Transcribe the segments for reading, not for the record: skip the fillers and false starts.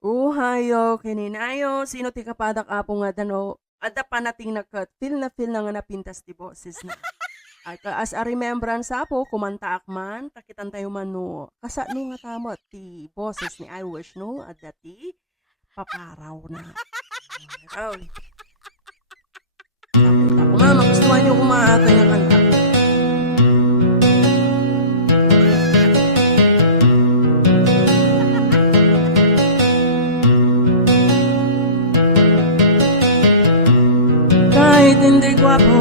Uhayo, kininayo, sino ti kapadak apo nga dano, adda pa nating feel na nga napintas ti boses na. Ay ka as a remembrance apo, kumanta akman, takitan tayo man no, kasa no nga tamo ti boses ni I wish no, adda ti paparaw na. Ay, kapit ako mama, gustuhan niyo kumaatay nga kanta. Kahit hindi gwapo,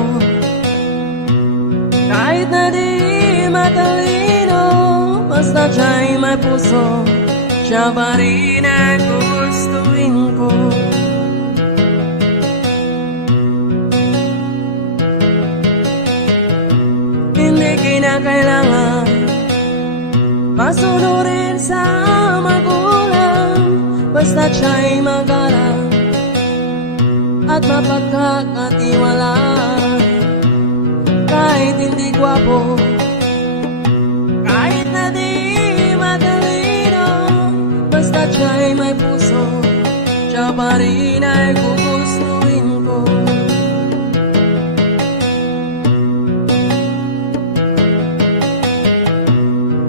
kahit na di matalino, basta siya'y may puso, siya pa rin ang gugustuhin ko. Hindi kinakailangan masunurin sa magulang, basta siya'y magalang at mapagkakatiwalaan. Kahit hindi gwapo, kahit na di matalino, basta siya'y may puso, siya pa rin ay gugustuhin ko.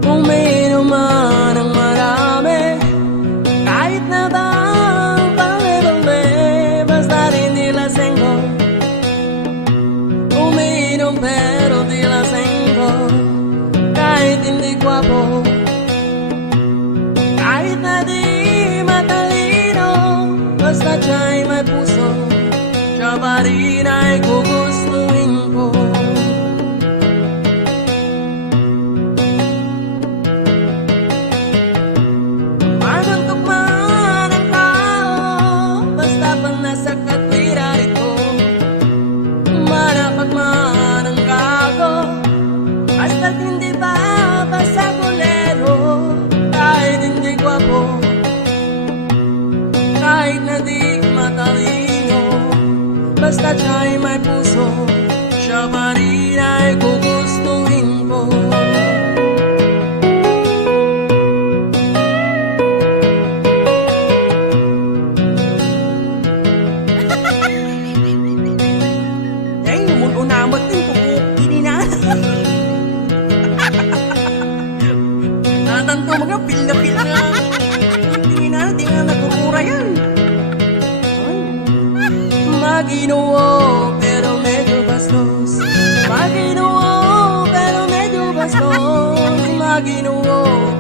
Kung may naman ang marami, kahit na ba ang pangibang basta rin di lasing ko. Uminom pero di lasing ko. Kahit hindi gwapo, kahit na di matalino, basta siya'y may puso, siya pa rin ay gugustuhin ko. Magantok man ang tao, basta pang nasa katwira rito. Manapag man ang gago, basta't hindi pa basagulero. Kahit hindi gwapo, kahit na di matalino, basta siya'y may puso, siya pa rin ay gugustuhin ko. Ay, unamot din po, ini na. Natanto mga pil na. Hindi na nagkukura yan. Maginoo, pero medyo bastos. Maginoo, pero medyo bastos. Maginoo,